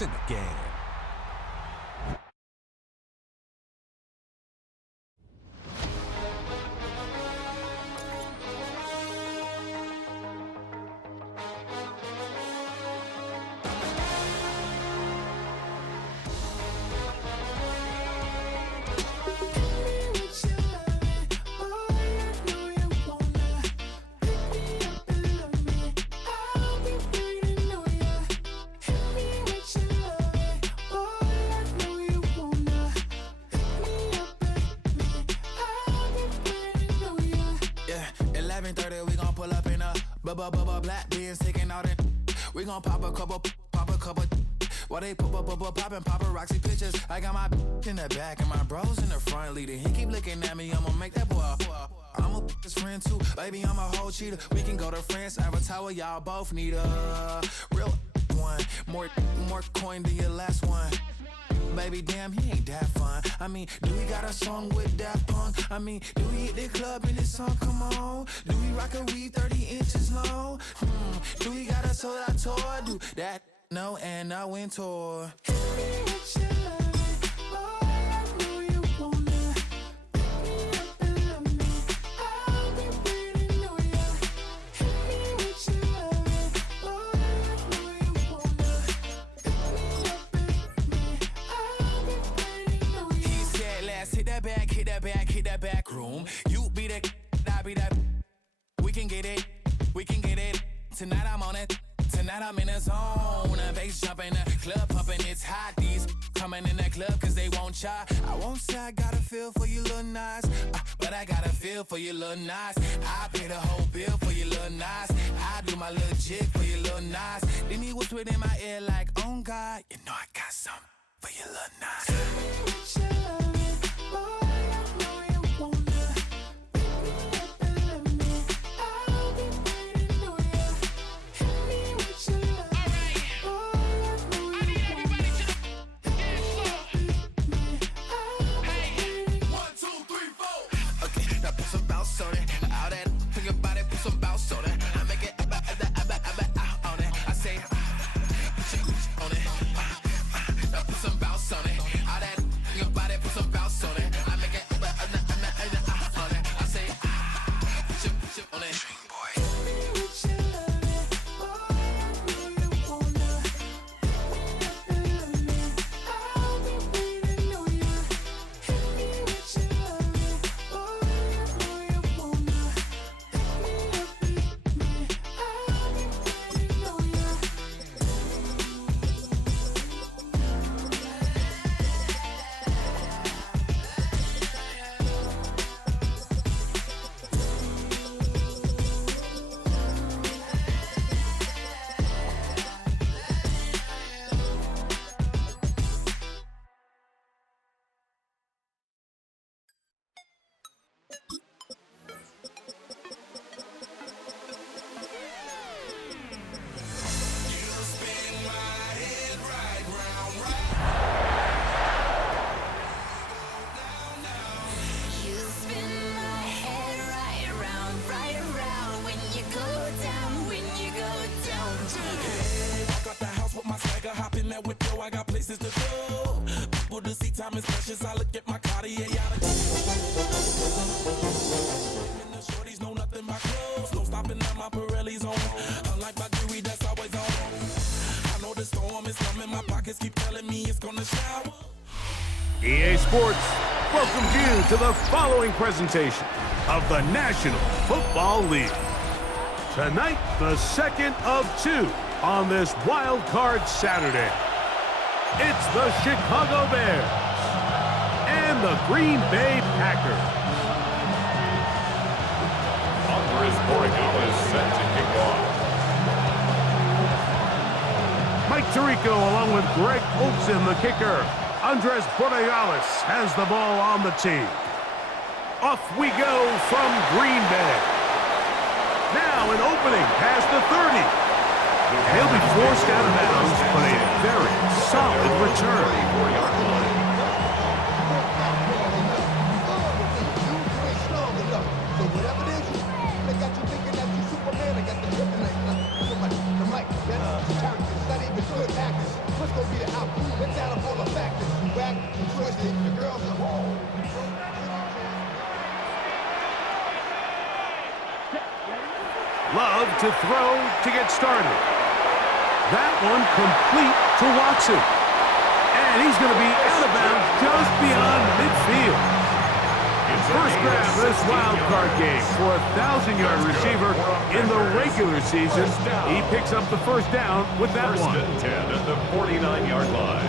It's in the game. Black beans taking out it. We gon' pop a couple. While they poppin' paparazzi pictures. I got my in the back and my bros in the front leading. He keep looking at me, I'ma make that boy. I'm a his friend too, baby, I'm a whole cheater. We can go to France, Avatar, y'all both need a real one. More coin than your last one. Baby, damn, he ain't that fun. I mean, do we got a song with that punk? I mean, do we hit the club in this song? Come on. Do we rock a weave 30 inches long? Do we got a sold out tour? Do that? No, and I went tour. Hit that back room. You be the, I be that. We can get it. Tonight I'm on it. Tonight I'm in a zone. A bass jumping, a club pumping. It's hot. These coming in that club cause they won't try. I won't say I got a feel for you little nice, but I got a feel for you little nice. I pay the whole bill for you little nice. I do my little jig for you little nice. Then he whispered in my ear like, oh God, you know I got something for you little nice. I got places to go. People to see, time is precious. I look at my Cartier out of the shorties know nothing but clothes. No stopping at my Pirelli's on. Unlike my jewelry that's always on. I know the storm is coming. My pockets keep telling me it's gonna shower. EA Sports welcomes you to the following presentation of the National Football League. Tonight, the second of two on this Wild Card Saturday. It's the Chicago Bears and the Green Bay Packers. Andres Borregales is set to kick off. Mike Tirico along with Greg Olsen, the kicker. Andres Borregales has the ball on the tee. Off we go from Green Bay. Now an opening past the 30. And he'll be forced out of bounds, but a very solid return. Let's go be the Love to throw to get started. That one complete to Watson. And he's going to be out of bounds just beyond midfield. First grab of this wild card game for a 1,000-yard receiver in the regular season. He picks up the first down with that one. First and 10 at the 49-yard line.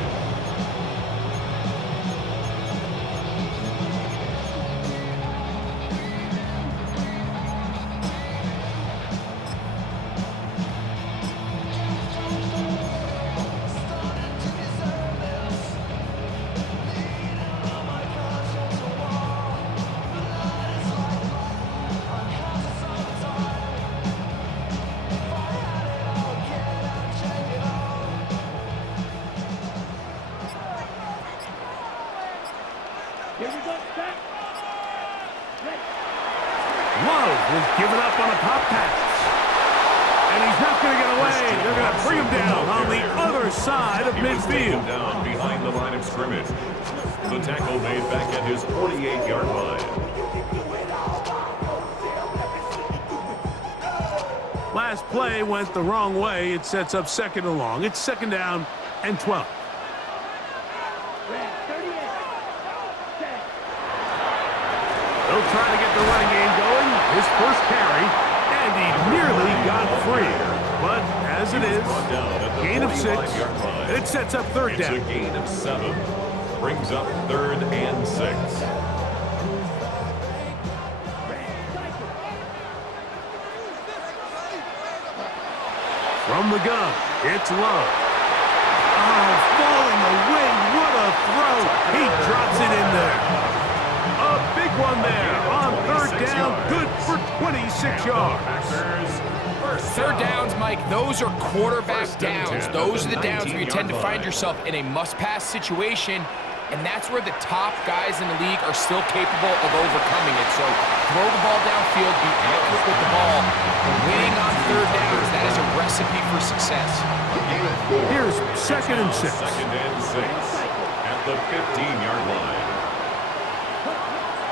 Love was given up on a pop pass. And he's not going to get away. They're going to bring him down on the other side of midfield. Down behind the line of scrimmage. The tackle made back at his 48-yard line. Last play went the wrong way. It sets up second and long. It's second down and 12. They'll try to get the running game going. His first carry, and he nearly got free. But as it is, gain of 6, and it sets up third down. It's a gain of 7. Brings up 3rd and 6. From the gun, it's Love. Oh, falling away, what a throw. He drops it in there. A big one there on third down, good for 26 yards. Third downs, Mike, those are quarterback downs. Those are the downs where you tend to find yourself in a must-pass situation, and that's where the top guys in the league are still capable of overcoming it. So throw the ball downfield, be accurate with the ball. Winning on third downs, that is a recipe for success. Here's second and 6. Second and 6 at the 15-yard line.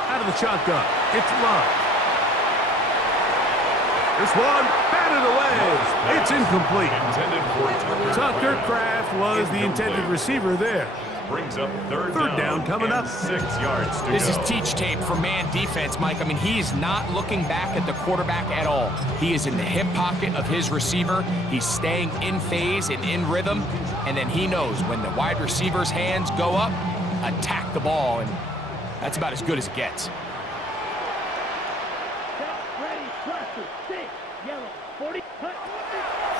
Out of the shotgun, it's Love. This one, batted away. It's incomplete. Intended for Tucker Kraft was the intended receiver there. Brings up third down coming up. 6 yards to This go. is teach tape for man defense, Mike. I mean, he is not looking back at the quarterback at all. He is in the hip pocket of his receiver. He's staying in phase and in rhythm. And then he knows when the wide receiver's hands go up, attack the ball. And that's about as good as it gets.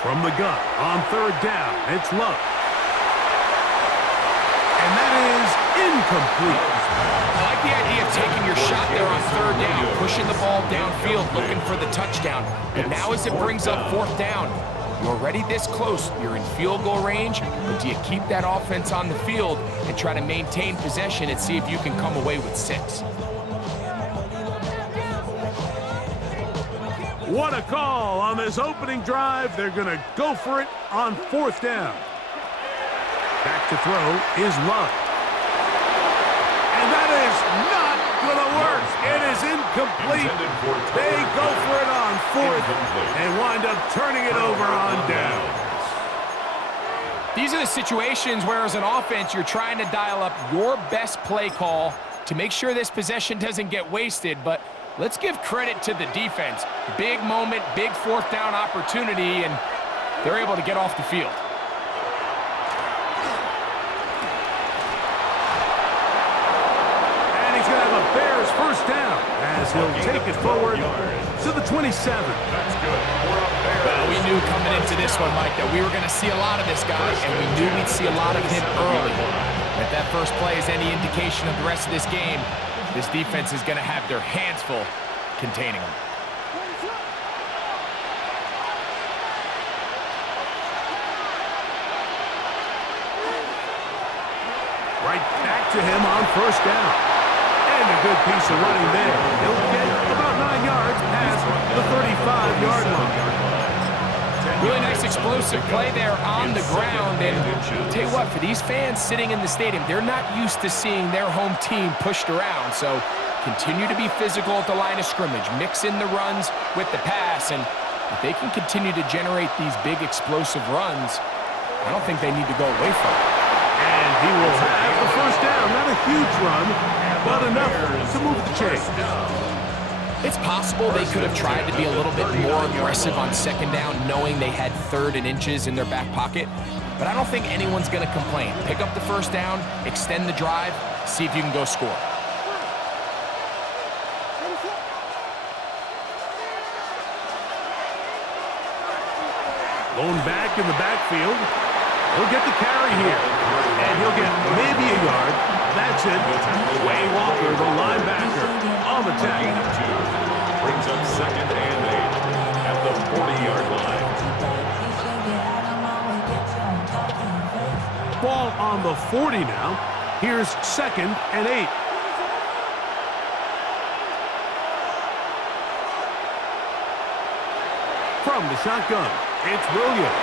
From the gun, on third down, it's Love. And that is incomplete. I like the idea of taking your shot there on third down, pushing the ball downfield, looking for the touchdown. But now as it brings up fourth down, you're already this close. You're in field goal range, but do you keep that offense on the field and try to maintain possession and see if you can come away with 6? What a call on this opening drive. They're going to go for it on fourth down. Back to throw is Love. And that is not going to work. It is incomplete. They go for it on fourth and wind up turning it over on downs. These are the situations where as an offense you're trying to dial up your best play call to make sure this possession doesn't get wasted, but let's give credit to the defense. Big moment, big fourth down opportunity, and they're able to get off the field. And he's going to have a Bears first down as he'll take it forward to the 27. That's good. Well, we knew coming into this one, Mike, that we were going to see a lot of this guy, and we knew we'd see a lot of him early. If that first play is any indication of the rest of this game, this defense is going to have their hands full containing him. Right back to him on first down. And a good piece of running there. He'll get about 9 yards past the 35-yard line. Really nice explosive play there on the ground. And I'll tell you what, for these fans sitting in the stadium, they're not used to seeing their home team pushed around. So continue to be physical at the line of scrimmage. Mix in the runs with the pass. And If they can continue to generate these big explosive runs, I don't think they need to go away from it. And he will have the first down. Not a huge run, but enough to move the chains. It's possible they could have tried to be a little bit more aggressive on second down, knowing they had 3rd and inches in their back pocket. But I don't think anyone's going to complain. Pick up the first down, extend the drive, see if you can go score. Lone back in the backfield. He'll get the carry here. And he'll get maybe a yard. That's it. Way Walker, the linebacker, on the tag. Brings up 2nd and 8 at the 40-yard line. Ball on the 40 now. Here's 2nd and 8. From the shotgun, it's Williams.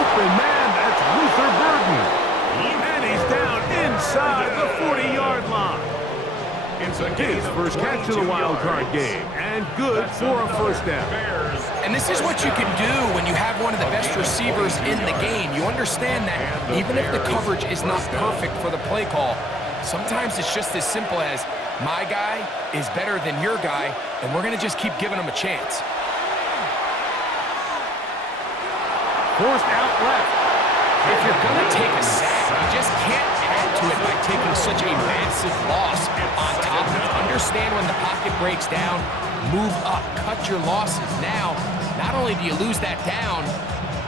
Open man, that's Luther Burden. And he's down inside the 40-yard line. It's his first catch of the wild card game, and good for a first down. And this is what you can do when you have one of the best receivers in the game. You understand that even if the coverage is not perfect for the play call, sometimes it's just as simple as my guy is better than your guy, and we're going to just keep giving him a chance. Forced out left. If you're going to take a sack, you just can't add to it by taking such a massive loss on top of it. Understand when the pocket breaks down, move up, cut your losses. Now, not only do you lose that down,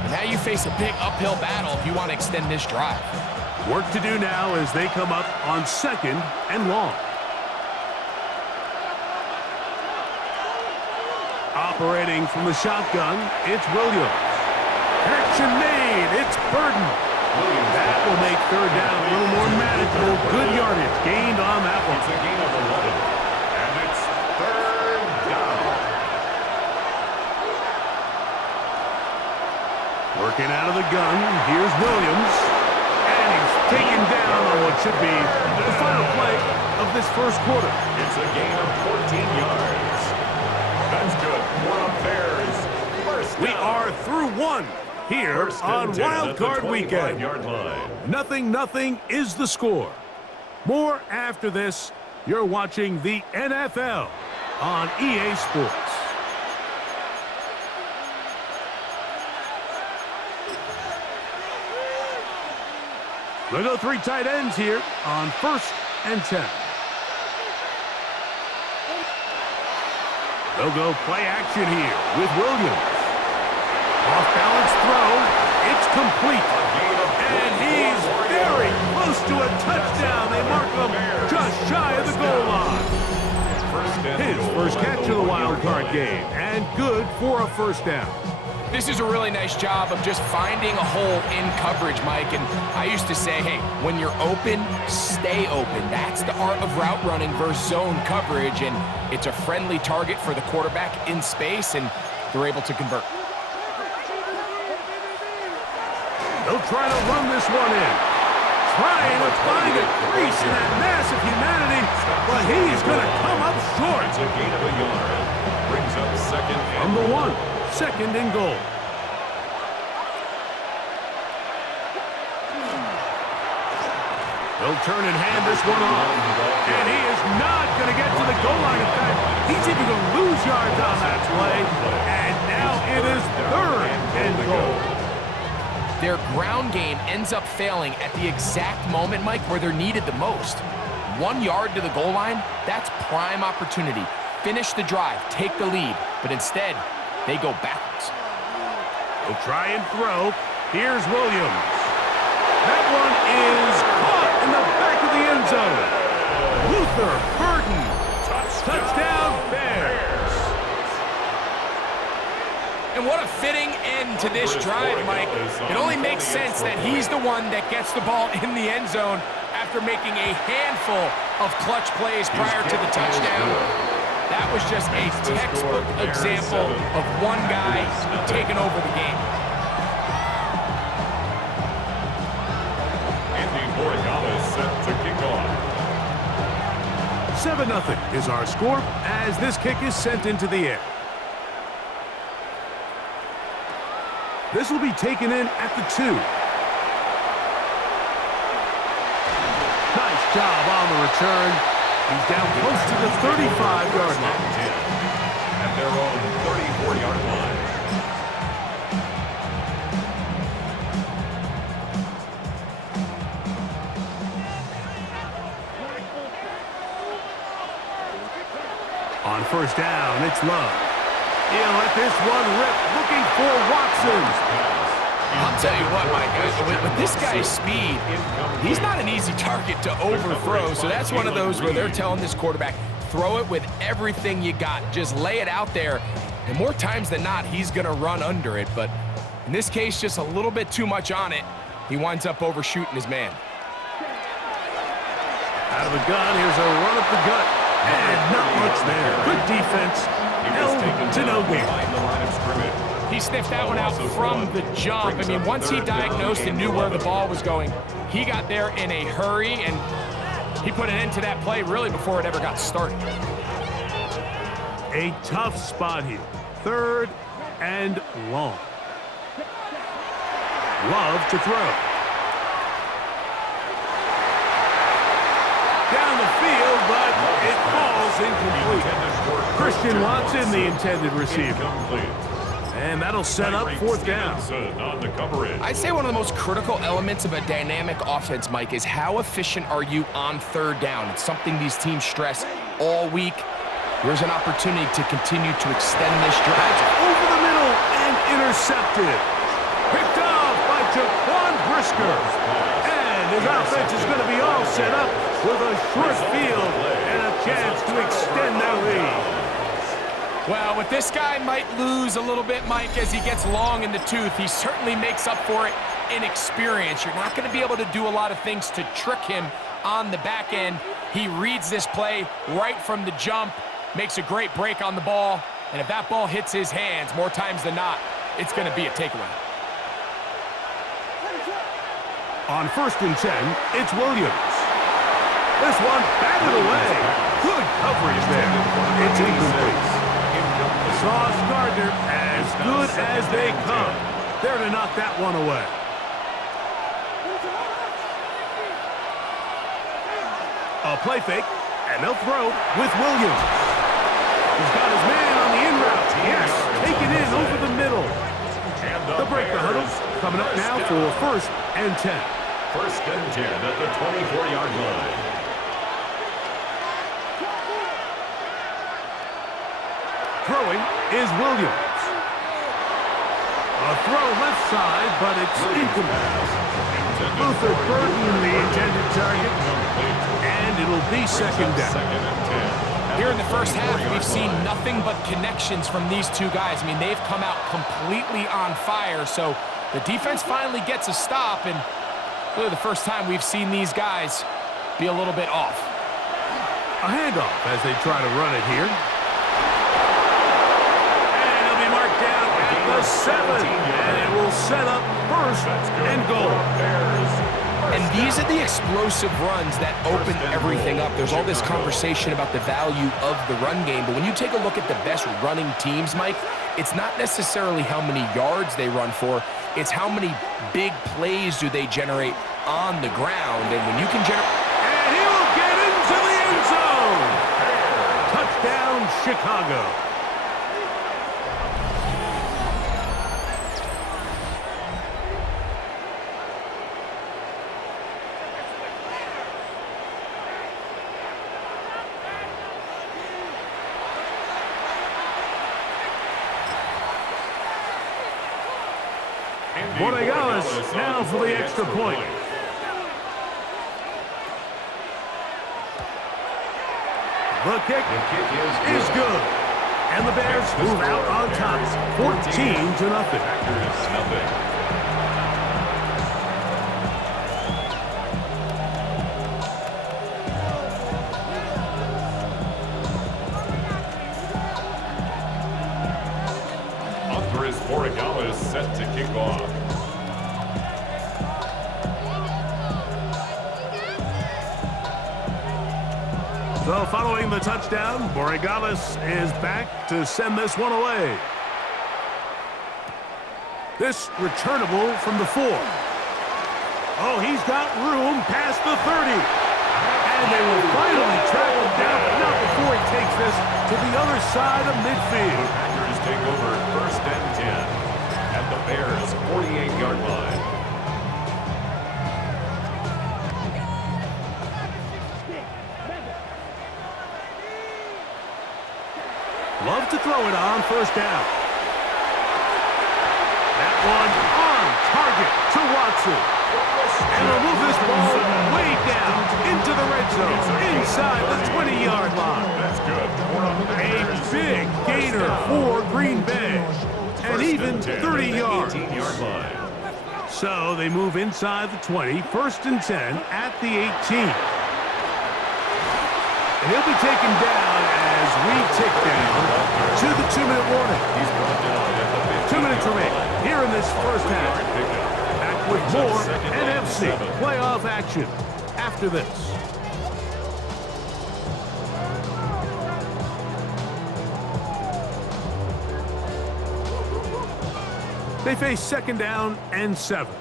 but now you face a big uphill battle if you want to extend this drive. Work to do now as they come up on 2nd and long. Operating from the shotgun, it's Williams. Action made. It's Burden. That will make 3rd down a little more manageable. Good yardage gained on that one. It's a gain of 11. And it's 3rd down. Working out of the gun. Here's Williams. And he's taken down on what should be the final play of this first quarter. It's a gain of 14 yards. That's good for a Bears first down. We are through one here on Wild Card Weekend. Nothing is the score. More after this. You're watching the NFL on EA Sports. We'll go 3 tight ends here on 1st and 10. They'll go play action here with Williams. Off-balance throw. It's complete. And he's very close to a touchdown. They mark him just shy of the goal line. His first catch of the wild card game. And good for a first down. This is a really nice job of just finding a hole in coverage, Mike. And I used to say, hey, when you're open, stay open. That's the art of route running versus zone coverage. And it's a friendly target for the quarterback in space, and they're able to convert. They'll try to run this one in. Trying to find a crease in that massive humanity, but he's going to come up short. It's a gain of a yard. Brings up 2nd and From the 1, 2nd and goal. He'll turn and hand this one off. And he is not going to get to the goal line. In fact, he's even going to lose yards on that play. And now it is 3rd and goal. Their ground game ends up failing at the exact moment, Mike, where they're needed the most. 1 yard to the goal line, that's prime opportunity. Finish the drive, take the lead, but instead, they go backwards. He'll try and throw. Here's Williams. That one is caught in the back of the end zone. Luther Burden. Touchdown, Bears. And what a fitting end to this drive, Mike. It only makes sense that he's the one that gets the ball in the end zone after making a handful of clutch plays prior to the touchdown. That was just a textbook example of one guy taking over the game. Andy Morigala is set to kick off. 7-0 is our score as this kick is sent into the air. This will be taken in at the 2. Nice job on the return. He's down close to the 35-yard line. At their own 34-yard line. On first down, it's Love. He'll let this one rip, looking for Watson. I'll tell you what, Mike, with this guy's speed, he's not an easy target to overthrow, so that's one of those where they're telling this quarterback, throw it with everything you got. Just lay it out there, and more times than not, he's going to run under it, but in this case, just a little bit too much on it. He winds up overshooting his man. Out of the gun, here's a run up the gut, and not much there. Good defense. Held to no gain. He sniffed that one out from the jump. I mean, once he diagnosed and knew where the ball was going, he got there in a hurry, and he put an end to that play really before it ever got started. A tough spot here. 3rd and long. Love to throw. Down the field, but it falls incomplete. Christian Watson, the intended receiver. And that'll set up 4th down. I'd say one of the most critical elements of a dynamic offense, Mike, is how efficient are you on 3rd down. It's something these teams stress all week. Here's an opportunity to continue to extend this drive. Over the middle and intercepted. Picked off by Jaquan Brisker. And his offense is going to be all set up with a short field and a chance to extend their lead. Well, with this guy might lose a little bit, Mike, as he gets long in the tooth. He certainly makes up for it in experience. You're not going to be able to do a lot of things to trick him on the back end. He reads this play right from the jump, makes a great break on the ball, and if that ball hits his hands more times than not, it's going to be a takeaway. On 1st and 10, it's Williams. This one batted away. Good coverage there. It's incomplete. Sauce Gardner, as good as they come. There to knock that one away. A play fake, and they'll throw with Williams. He's got his man on the in route. Yes, take it in over the middle. They'll break the huddle. Coming up now for 1st and 10. 1st and 10 at the 24-yard line. Throwing is Williams. A throw left side, but it's incomplete. Luther Burton, the intended target, and it'll be 2nd down. Here in the first half, we've seen nothing but connections from these two guys. I mean, they've come out completely on fire, so the defense finally gets a stop, and really the first time we've seen these guys be a little bit off. A handoff as they try to run it here. 7, and it will set up 1st and goal. And these are the explosive runs that open everything up. There's all this conversation about the value of the run game, but when you take a look at the best running teams, Mike, it's not necessarily how many yards they run for, it's how many big plays do they generate on the ground. And when you can generate... And he will get into the end zone! Touchdown, Chicago. Borregales now for the extra point. The kick is good. And the Bears move out on top, 14-0. Borregales set to kick off. So following the touchdown, Borregales is back to send this one away. This returnable from the 4. Oh, he's got room past the 30. And they will finally track him down, but not before he takes this to the other side of midfield. The Packers take over 1st and 10 at the Bears' 48-yard line. Love to throw it on 1st down. That one on target to Watson. And they'll move this ball way down into the red zone, inside the 20-yard line. That's good. A big gainer for Green Bay, and even 30 yards. 18-yard line. So they move inside the 20, 1st and 10 at the 18. And he'll be taken down as we tick down to the 2-minute warning. He's brought down at the 2 minutes remaining here in this first half. pickup. Back with more NFC playoff action after this. They face 2nd down and 7.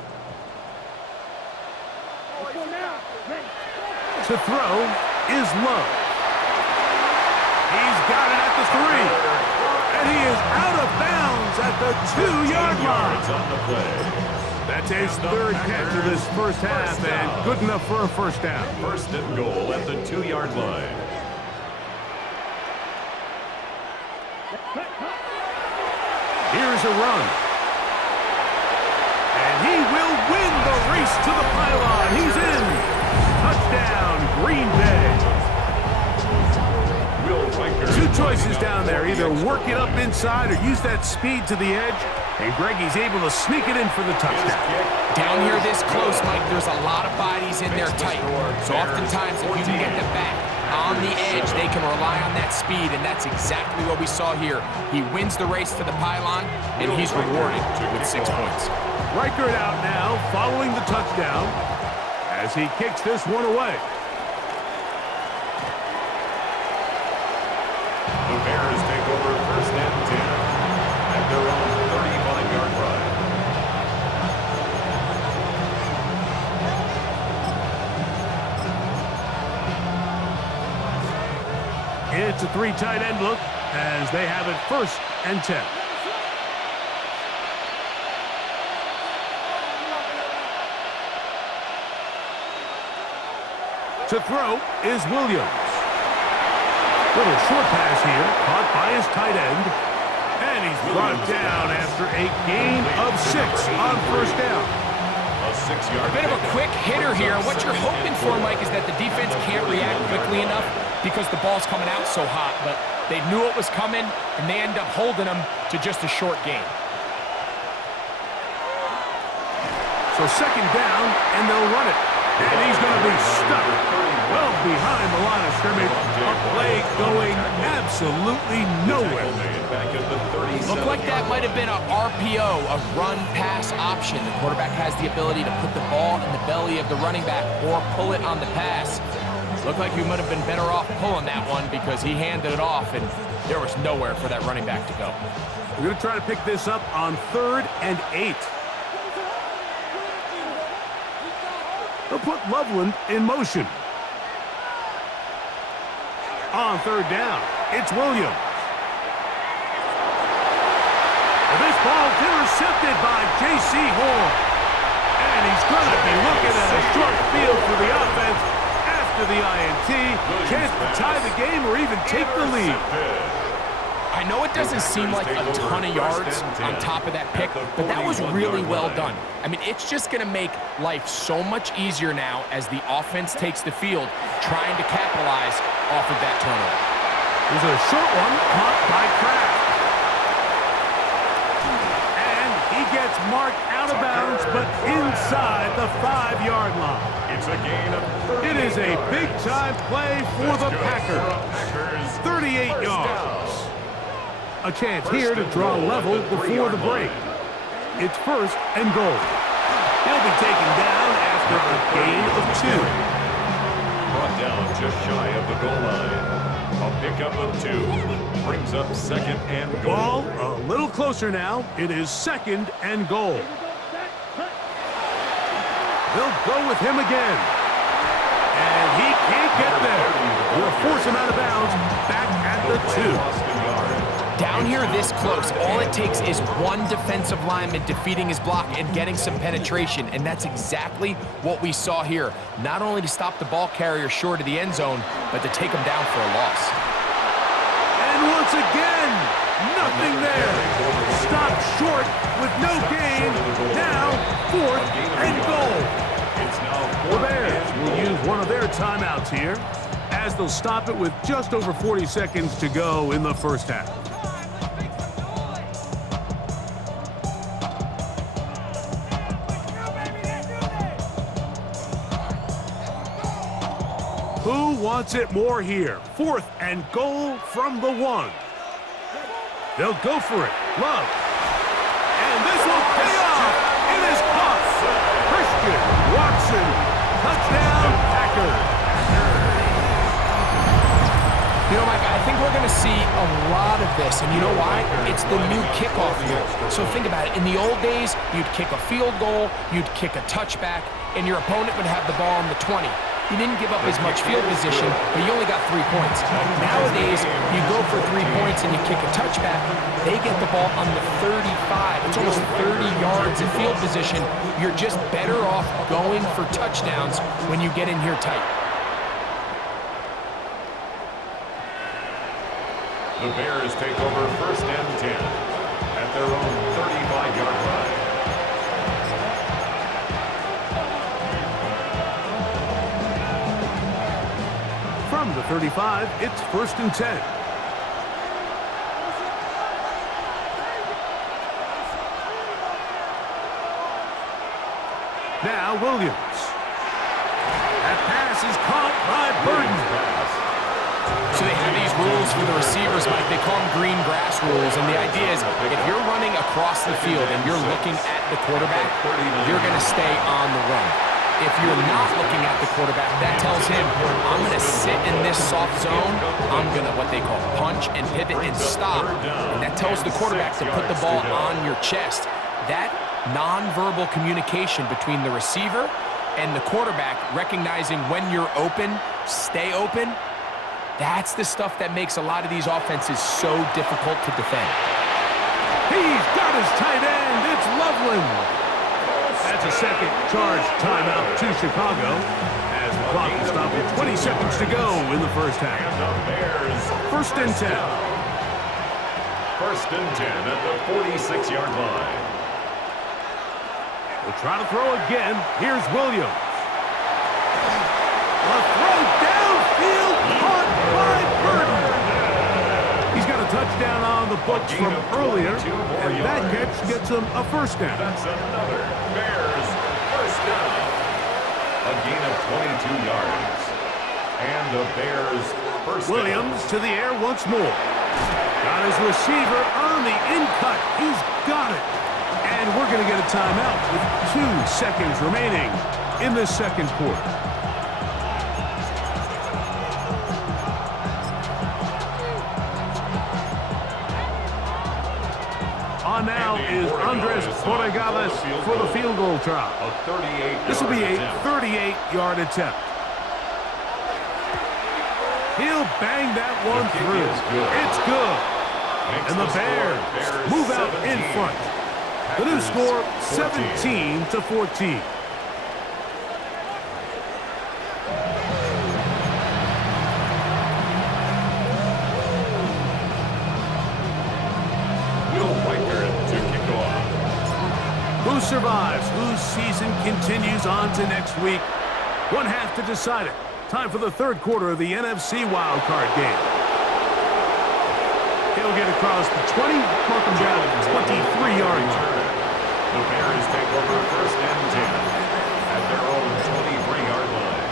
To throw is Love. He's got it at the 3. And he is out of bounds at the 2-yard line. On the play. That's his 3rd catch of this first half, and good enough for a 1st down. 1st and goal at the 2-yard line. Here's a run. And he will win the race to the pylon. He's in. Touchdown, Green Bay. Two choices down there. Either work it up inside or use that speed to the edge. And Greggy's able to sneak it in for the touchdown. Down here this close, Mike, there's a lot of bodies in there tight. So oftentimes, if you can get them back on the edge, they can rely on that speed, and that's exactly what we saw here. He wins the race to the pylon, and he's rewarded with 6 points. Reichert out now, following the touchdown, as he kicks this one away. The Bears take over 1st and 10 at their own 35-yard line. It's a 3 tight end look as they have it 1st and 10. To throw is Williams. Little short pass here, caught by his tight end. And he's brought down after a gain of 6 on 1st down. A 6-yard A bit of a quick hitter here. What you're hoping for, Mike, is that the defense can't react quickly enough because the ball's coming out so hot. But they knew it was coming, and they end up holding them to just a short gain. So 2nd down, and they'll run it. And he's going to be stuck well behind the line of scrimmage. A play going absolutely nowhere. Looked like that might have been a RPO, a run-pass option. The quarterback has the ability to put the ball in the belly of the running back or pull it on the pass. Looked like he might have been better off pulling that one because he handed it off, and there was nowhere for that running back to go. We're going to try to pick this up on 3rd and 8. They'll put Loveland in motion. On 3rd down, it's Williams. This ball's intercepted by J.C. Horn. And he's going to be looking at a short field for the offense after the INT. Chance to tie the game or even take the lead. I know it doesn't seem like a ton of yards on top of that pick, but that was really well done. I mean, it's just going to make life so much easier now as the offense takes the field, trying to capitalize off of that turnover. There's a short one caught by Kraft. And he gets marked out of bounds, but inside the 5-yard line. It's a gain of 38 It is a yards. big-time play for the Packers. 38 yards. A chance here to draw level before the break. It's 1st and goal. He'll be taken down after a gain of 2. Brought down just shy of the goal line. A pickup of 2 brings up 2nd and goal. Ball a little closer now. It is 2nd and goal. They'll go with him again. And he can't get there. We'll force him out of bounds back at the 2. Down here this close, all it takes is one defensive lineman defeating his block and getting some penetration, and that's exactly what we saw here. Not only to stop the ball carrier short of the end zone, but to take him down for a loss. And once again, nothing there. Stopped short with no gain. Now, 4th and goal. The Bears will use one of their timeouts here, as they'll stop it with just over 40 seconds to go in the first half. Who wants it more here? 4th and goal from the 1. They'll go for it. Love. And this will pay off. It is caught. Christian Watson. Touchdown, Packers. You know, Mike, I think we're going to see a lot of this, and you know why? It's the new kickoff rule. So think about it. In the old days, you'd kick a field goal, you'd kick a touchback, and your opponent would have the ball on the 20. You didn't give up as much field position, but you only got 3 points. Nowadays, you go for 3 points and you kick a touchback, they get the ball on the 35. It's almost 30 yards of field position. You're just better off going for touchdowns when you get in here tight. The Bears take over 1st and 10 at their own 35-yard line. From the 35, it's 1st and 10. Now Williams. That pass is caught by Burton. So they have these rules for the receivers, Mike. They call them green grass rules, and the idea is if you're running across the field and you're looking at the quarterback, you're going to stay on the run. If you're not looking at the quarterback, that tells him, I'm going to sit in this soft zone. I'm going to, what they call, punch and pivot and stop. And that tells the quarterback to put the ball on your chest. That nonverbal communication between the receiver and the quarterback, recognizing when you're open, stay open, that's the stuff that makes a lot of these offenses so difficult to defend. He's got his tight end. It's Loveland. That's a second charge timeout to Chicago, as the clock will stop with 20 seconds to go in the first half. And the Bears. 1st and 10. 1st and 10 at the 46-yard line. We'll try to throw again. Here's Williams. A throw downfield caught by Burton. He's got a touchdown on the books from earlier, and that catch gets him a 1st down. That's another Bears 1st down. A gain of 22 yards. And the Bears 1st down. Williams to the air once more. Got his receiver on the in-cut. He's got it. And we're going to get a timeout with 2 seconds remaining in the second quarter. On now is Andres Borregales for the field goal try. This will be a 38-yard attempt. He'll bang that one through. It's good. And the Bears move out in front. The new score, 17-14. Who survives? Whose season continues on to next week? One half to decide it. Time for the third quarter of the NFC wildcard game. He'll get across the 20, mark him down at 23 yards. The Bears take over 1st and 10 at their own 23-yard line.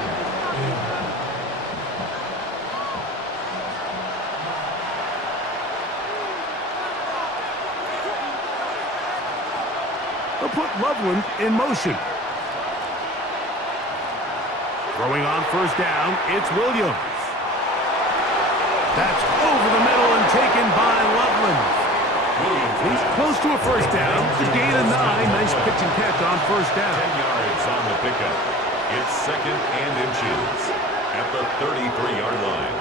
They'll put Loveland in motion. Throwing on 1st down, it's Williams. That's over the middle and taken by Loveland. He's Close to a first down. It's a gain of 9. Nice pitch and catch on first down. 10 yards on the pickup. It's 2nd and inches at the 33-yard line.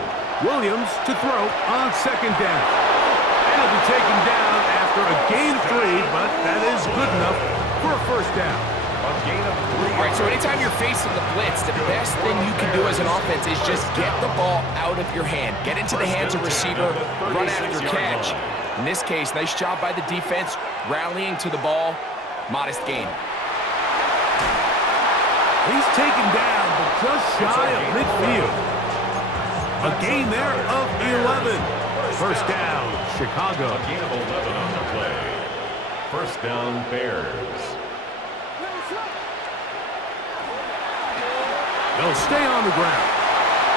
Williams to throw on 2nd down. And he'll be taken down after a gain of 3, but that is good enough for a first down. A gain of 3. All right, so anytime you're facing the blitz, the best thing you can do as an offense is just get the ball out of your hand. Get into the hands of receiver, run after catch. In this case, nice job by the defense, rallying to the ball. Modest gain. He's taken down, but just shy of midfield. A gain there of 11. First down, Chicago. A gain of 11 on the play. First down, Bears. They'll stay on the ground.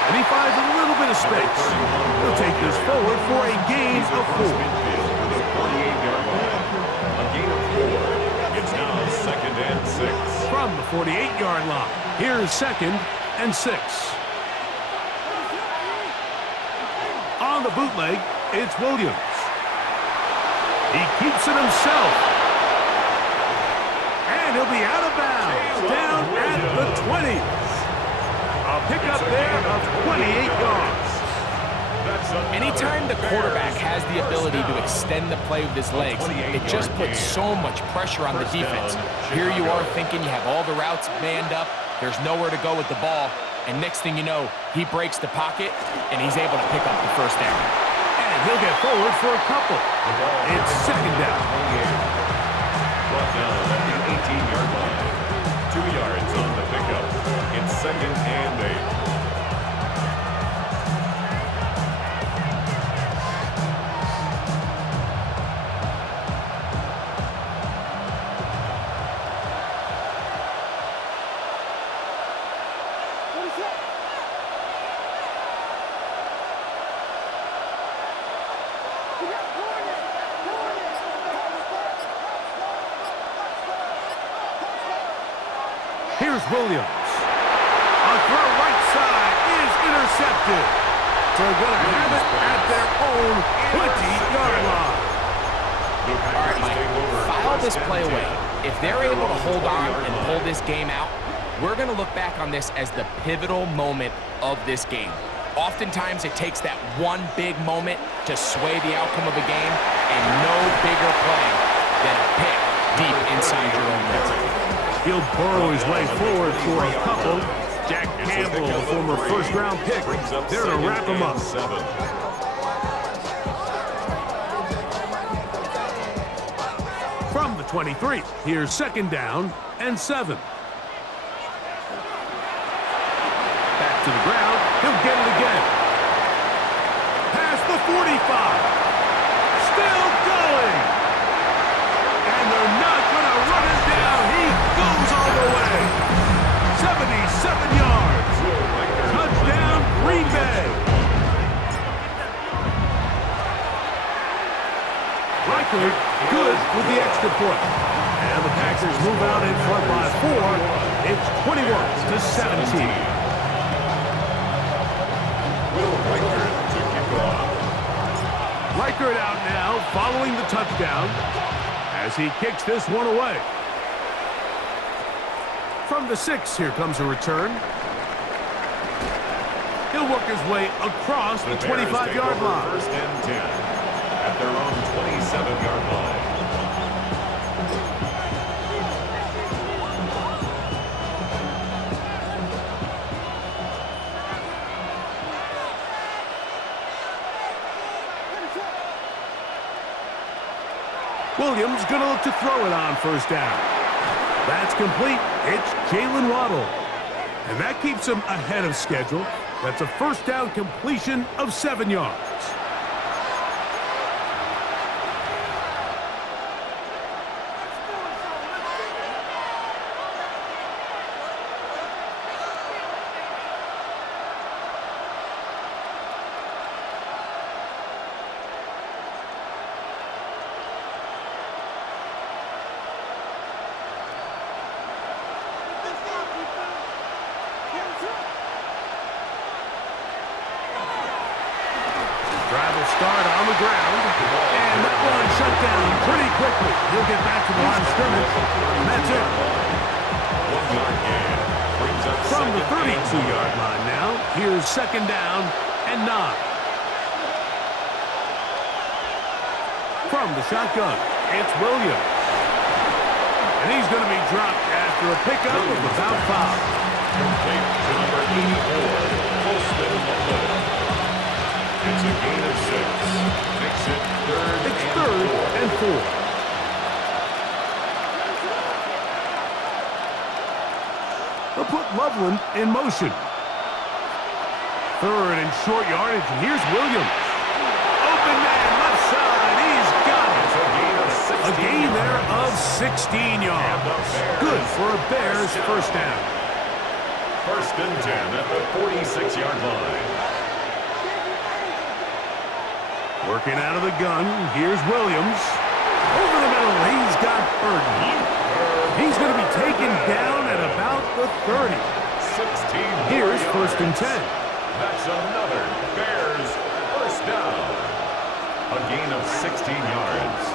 And he finds a little bit of space. He'll take this forward for a gain of 4. Midfield to the 48-yard line. A gain of 4. It's now 2nd and 6. From the 48-yard line, here's 2nd and 6. On the bootleg, it's Williams. He keeps it himself. And he'll be out of bounds, down at the 20. A pickup there of 28 yards. Anytime the quarterback has the ability to extend the play with his legs, it just puts so much pressure on the defense. Here you are thinking you have all the routes manned up, there's nowhere to go with the ball, and next thing you know, he breaks the pocket, and he's able to pick up the first down. And he'll get forward for a couple. It's 2nd down. Brought down at the 18-yard line. 2 yards on the pickup. It's 2nd and 8. Here's Williams. A throw right side is intercepted. So they're going to have it at their own 20-yard line. All right, Mike, file this play away. If they're able to hold on and pull this game out, we're going to look back on this as the pivotal moment of this game. Oftentimes, it takes that one big moment to sway the outcome of a game, and no bigger play than a pick deep inside your own red zone. He'll burrow his way forward for a couple. Jack Campbell, the former first-round pick, there to wrap him up. 7. From the 23, here's 2nd down and 7. Back to the ground. He'll get it again. Past the 45. Still going. And they're not going to run him down. He goes all the way. 77 yards. Touchdown, Green Bay. Reichert good with the extra point. And the Packers move out in front by 4. It's 21-17. Reichert out now, following the touchdown, as he kicks this one away. From the 6, here comes a return. He'll work his way across the 25-yard line. First and 10 at their own 27-yard line. Williams going to look to throw it on first down. That's complete. It's Jalen Waddle. And that keeps him ahead of schedule. That's a first down completion of 7 yards. Drive will start on the ground. And that one shut down pretty quickly. He'll get back to the line of scrimmage. And that's it. 1 yard gain. Brings up From the second and 32-yard line now, here's second down and 9. From the shotgun, it's Williams. And he's going to be dropped after a pickup of about 5. Complete to number 84, Colston Loveland. It's a gain of 6. Makes it third and 4. They'll put Loveland in motion. Third and short yardage, and here's Williams. Open man, left side, he's got it. A gain there of 16 yards. Good for a Bears first down. First and 10 at the 46-yard line. Working out of the gun, here's Williams. Over the middle, he's got Burton. He's going to be taken down at about the 30. 16 Here's first and 10. That's another Bears first down. A gain of 16 yards.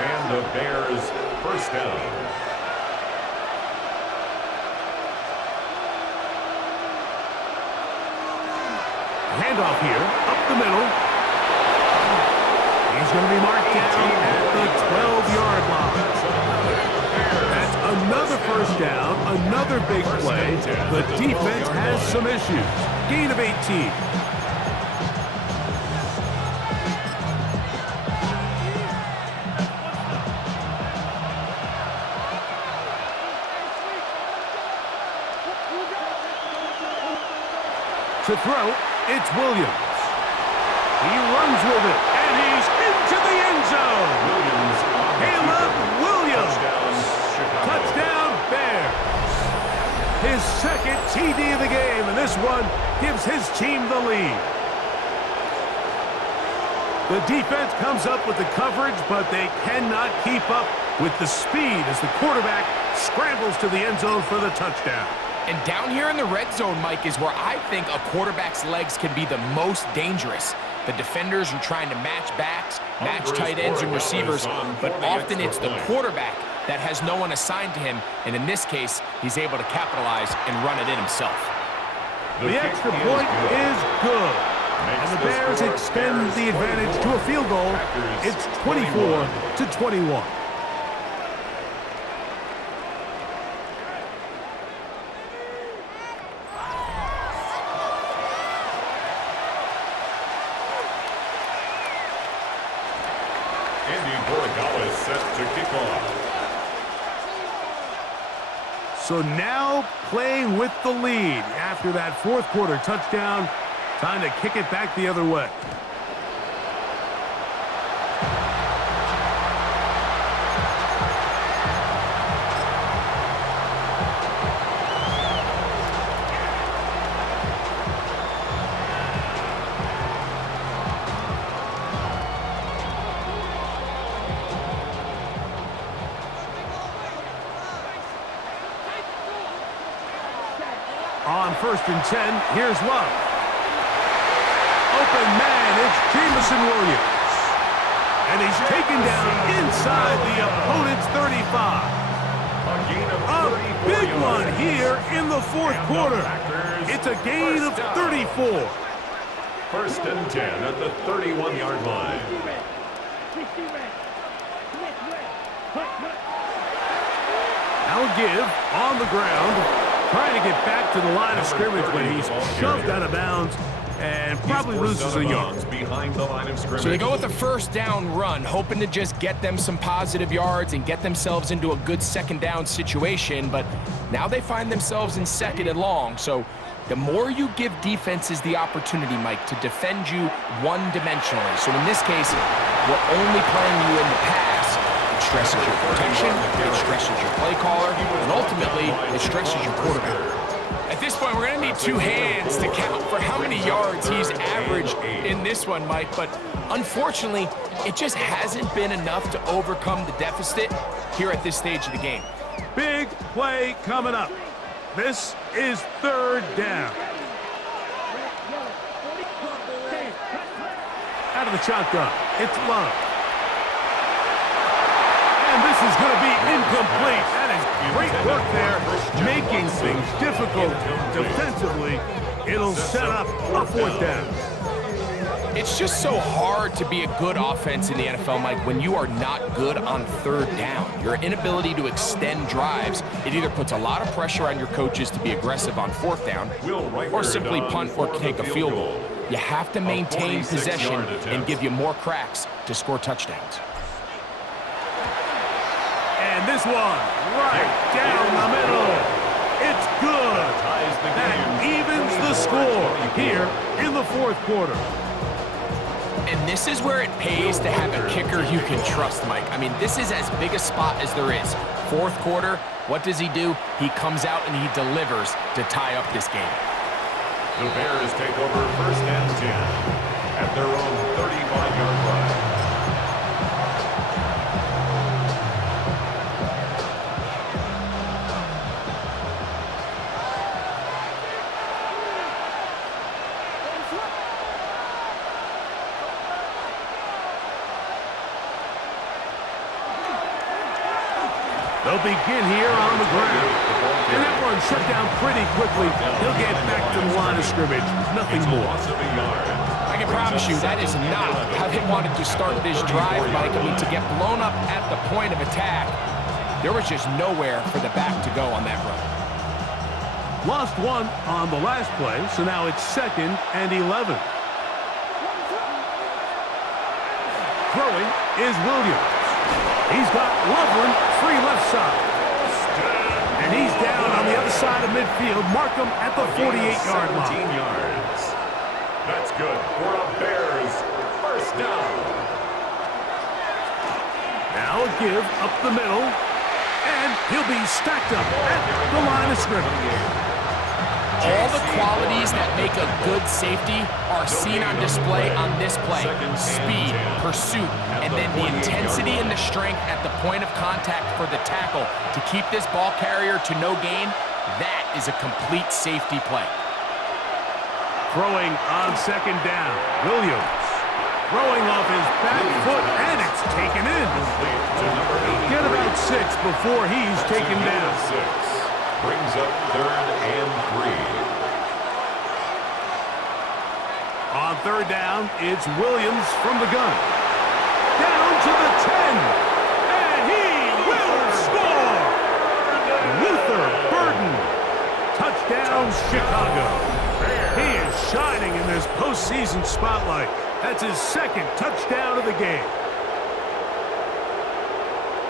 And the Bears first down. Handoff here, up the middle. He's going to be marked down at the 12-yard line. That's another first down, another big play. The defense has some issues. Gain of 18. To throw, it's Williams. He runs with it, and he's into the end zone. Caleb Williams. Touchdown, Bears. His second TD of the game, and this one gives his team the lead. The defense comes up with the coverage, but they cannot keep up with the speed as the quarterback scrambles to the end zone for the touchdown. And down here in the red zone, Mike, is where I think a quarterback's legs can be the most dangerous. The defenders are trying to match backs, match tight ends and receivers, but often it's the quarterback that has no one assigned to him, and in this case, he's able to capitalize and run it in himself. The extra point is good, and the Bears extend the advantage to a field goal. It's 24-21. So now playing with the lead after that fourth quarter touchdown. Time to kick it back the other way. On first and 10, here's Love. Open man, it's Jamison Williams. And he's taken down inside the opponent's 35. A big one here in the fourth quarter. It's a gain of 34. First and 10 at the 31-yard line. Now give on the ground. Trying to get back to the line of scrimmage, but he's shoved out of bounds and probably loses a yard. So they go with the first down run, hoping to just get them some positive yards and get themselves into a good second down situation, but now they find themselves in second and long. So the more you give defenses the opportunity, Mike, to defend you one-dimensionally. So in this case, we're only playing you in the pass. It stresses your protection, it stresses your play caller, and ultimately, it stresses your quarterback. At this point, we're going to need two hands to count for how many yards he's averaged in this one, Mike. But unfortunately, it just hasn't been enough to overcome the deficit here at this stage of the game. Big play coming up. This is third down. Out of the shotgun, it's Love. Incomplete. That is great work there, making things difficult defensively. It'll set up a 4th down. It's just so hard to be a good offense in the NFL, Mike, when you are not good on 3rd down. Your inability to extend drives, it either puts a lot of pressure on your coaches to be aggressive on 4th down or simply punt or take a field goal. You have to maintain possession and give you more cracks to score touchdowns. And this one, right down the middle. It's good. That evens the score here in the 4th quarter. And this is where it pays to have a kicker you can trust, Mike. I mean, this is as big a spot as there is. 4th quarter, what does he do? He comes out and he delivers to tie up this game. The Bears take over 1st and 10 at their own 35-yard line. They'll begin here on the ground. And that one shut down pretty quickly. He'll get back to the line of scrimmage. Nothing more. I can promise you that is not how they wanted to start this drive, Mike. I mean, to get blown up at the point of attack, there was just nowhere for the back to go on that run. Lost one on the last play, so now it's 2nd and 11. Throwing is Williams. He's got Loveland free left side. And he's down on the other side of midfield. Mark him at the 48-yard line. 17 yards. That's good for a Bears 1st down. Now a give up the middle. And he'll be stacked up at the line of scrimmage. All the qualities that make a good safety are seen on display on this play. Speed, pursuit, and then the intensity and the strength at the point of contact for the tackle to keep this ball carrier to no gain. That is a complete safety play. Throwing on 2nd down. Williams throwing off his back foot, and it's taken in. Get about 6 before he's taken down. Brings up 3rd and 3. On 3rd down, it's Williams from the gun. Down to the 10. And he will score! Luther Burden. Touchdown, Chicago. He is shining in this postseason spotlight. That's his 2nd touchdown of the game.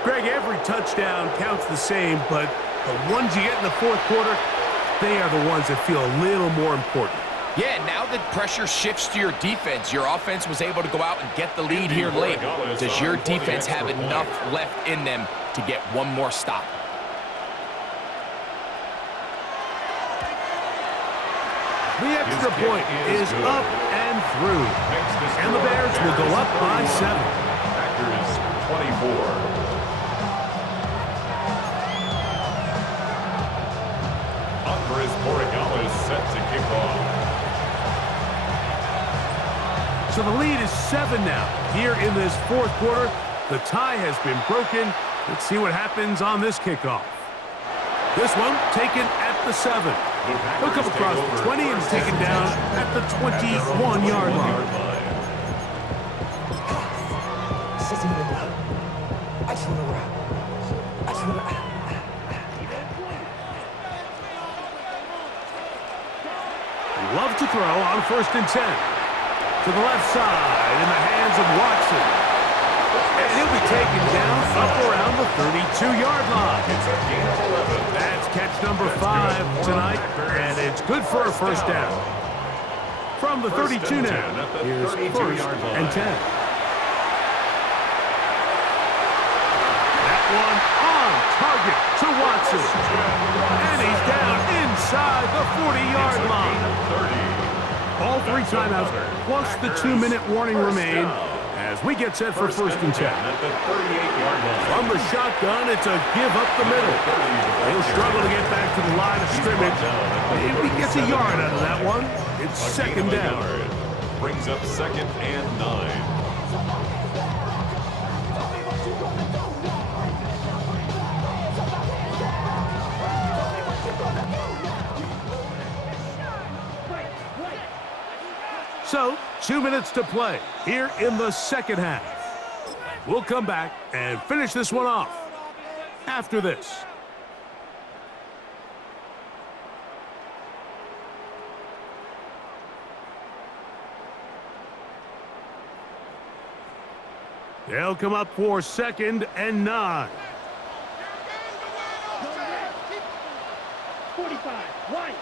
Greg, every touchdown counts the same, but the ones you get in the 4th quarter, they are the ones that feel a little more important. Yeah, now the pressure shifts to your defense. Your offense was able to go out and get the lead here late. Does your defense have enough left in them to get one more stop? The extra point is up and through. And the Bears will go up by 7. Packers 24. Andres Borregales is set to kick off. So the lead is 7 now. Here in this 4th quarter, the tie has been broken. Let's see what happens on this kickoff. This one taken at the 7. He'll come across the 20 and taken down at the 21-yard line. Love to throw on 1st and 10. To the left side in the hands of Watson. And he'll be taken down up around the 32-yard line. That's catch number 5 tonight, and it's good for a 1st down. From the 32 now, here's 1st and 10. That one on target to Watson. And he's down inside the 40-yard line. All 3 timeouts, plus the 2-minute warning remain as we get set for 1st and 10. From the shotgun, it's a give up the middle. He'll struggle to get back to the line of scrimmage. Maybe he gets a yard out of that one. It's 2nd down. Brings up 2nd and 9. So, 2 minutes to play here in the second half. We'll come back and finish this one off after this. They'll come up for 2nd and 9. 45, right.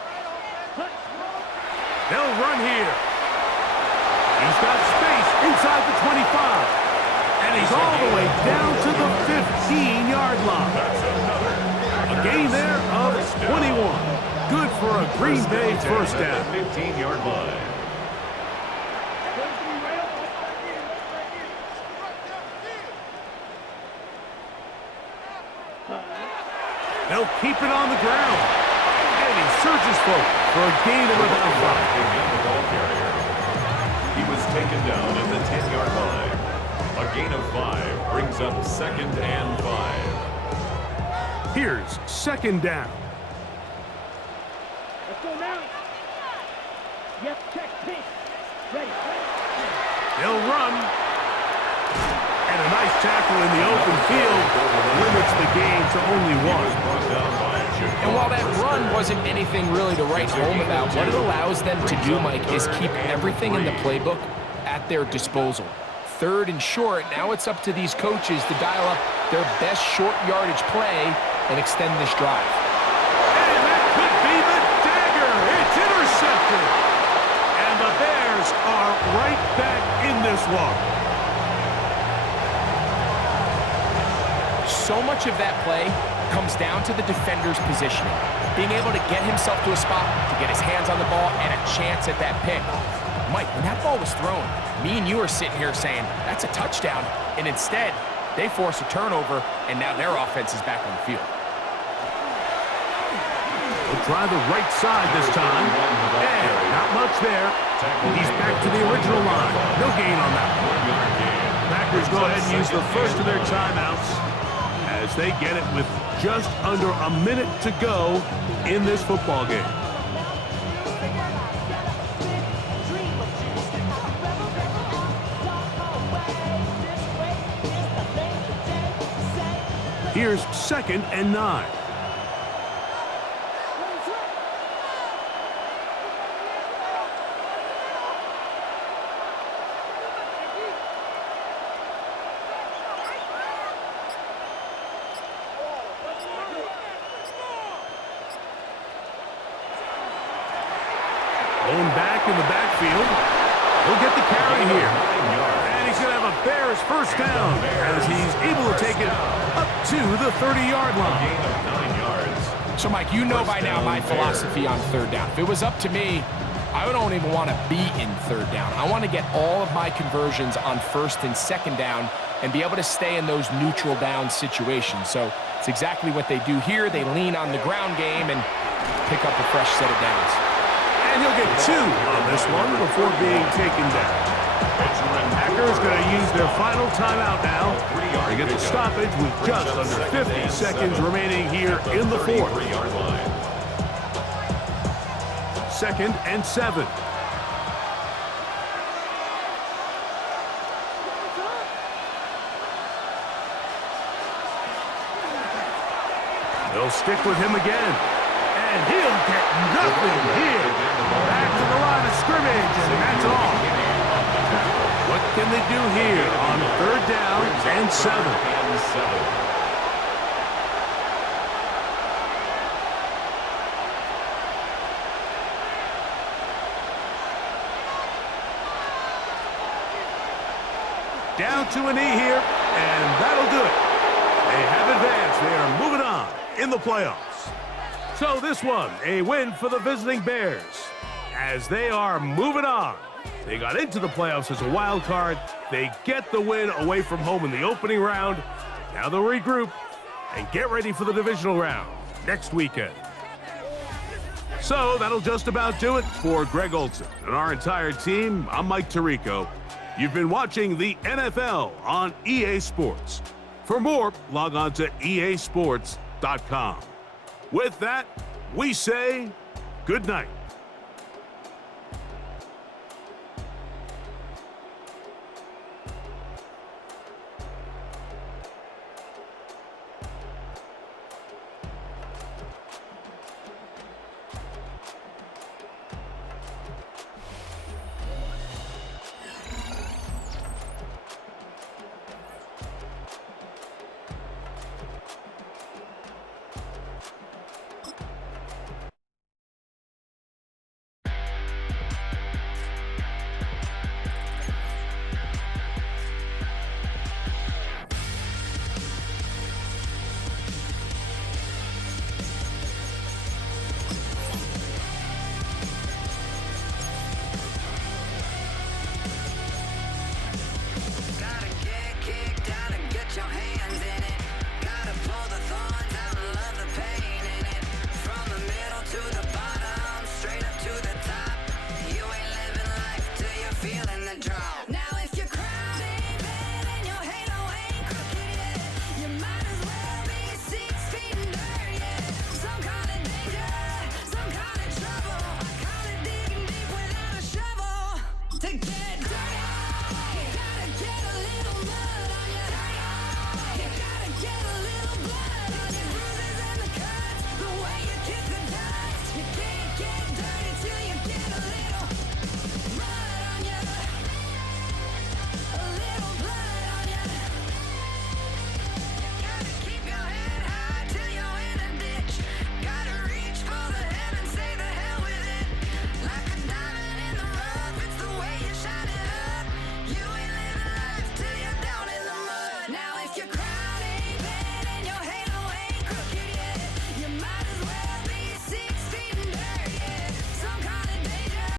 They'll run here. He's got space inside the 25. And he's all the way down to the 15-yard line. A gain there of 21. Good for a Green Bay first down. 15-yard line. They'll keep it on the ground. And he surges forward for a gain of about 5. He was taken down at the 10-yard line. A gain of 5 brings up 2nd and 5. Here's 2nd down. Let's go now. Yep, check, pink. Ready. They'll run. And a nice tackle in the open field limits the game to only 1. And while that run wasn't anything really to write home about, what it allows them to do, Mike, is keep everything in the playbook at their disposal. 3rd and short, now it's up to these coaches to dial up their best short yardage play and extend this drive. And that could be the dagger. It's intercepted. And the Bears are right back in this one. So much of that play comes down to the defender's positioning, being able to get himself to a spot, to get his hands on the ball, and a chance at that pick. Mike, when that ball was thrown, me and you are sitting here saying, that's a touchdown, and instead, they force a turnover, and now their offense is back on the field. We'll try the right side this time, and not much there. He's back to the original line. No gain on that one. Packers go ahead and use the first of their timeouts as they get it with just under a minute to go in this football game. Here's 2nd and 9. Going back in the backfield. He'll get the carry here. And he's going to have a Bears first down as he's able to take it up to the 30-yard line. Gain of 9 yards. So, Mike, you know by now my philosophy on 3rd down. If it was up to me, I don't even want to be in 3rd down. I want to get all of my conversions on 1st and 2nd down and be able to stay in those neutral down situations. So it's exactly what they do here. They lean on the ground game and pick up a fresh set of downs. And he'll get 2 on this one before being taken down. Packers going to use their final timeout now. They get the stoppage with just under 50 seconds remaining here in the 4th. 2nd and 7. They'll stick with him again. And he'll get nothing here. Back to the line of scrimmage, and that's all. What can they do here on 3rd down and 7? Down to a knee here, and that'll do it. They have advanced. They are moving on in the playoffs. So this one, a win for the visiting Bears as they are moving on. They got into the playoffs as a wild card. They get the win away from home in the opening round. Now they'll regroup and get ready for the divisional round next weekend. So that'll just about do it for Greg Olson and our entire team. I'm Mike Tirico. You've been watching the NFL on EA Sports. For more, log on to easports.com. With that, we say good night.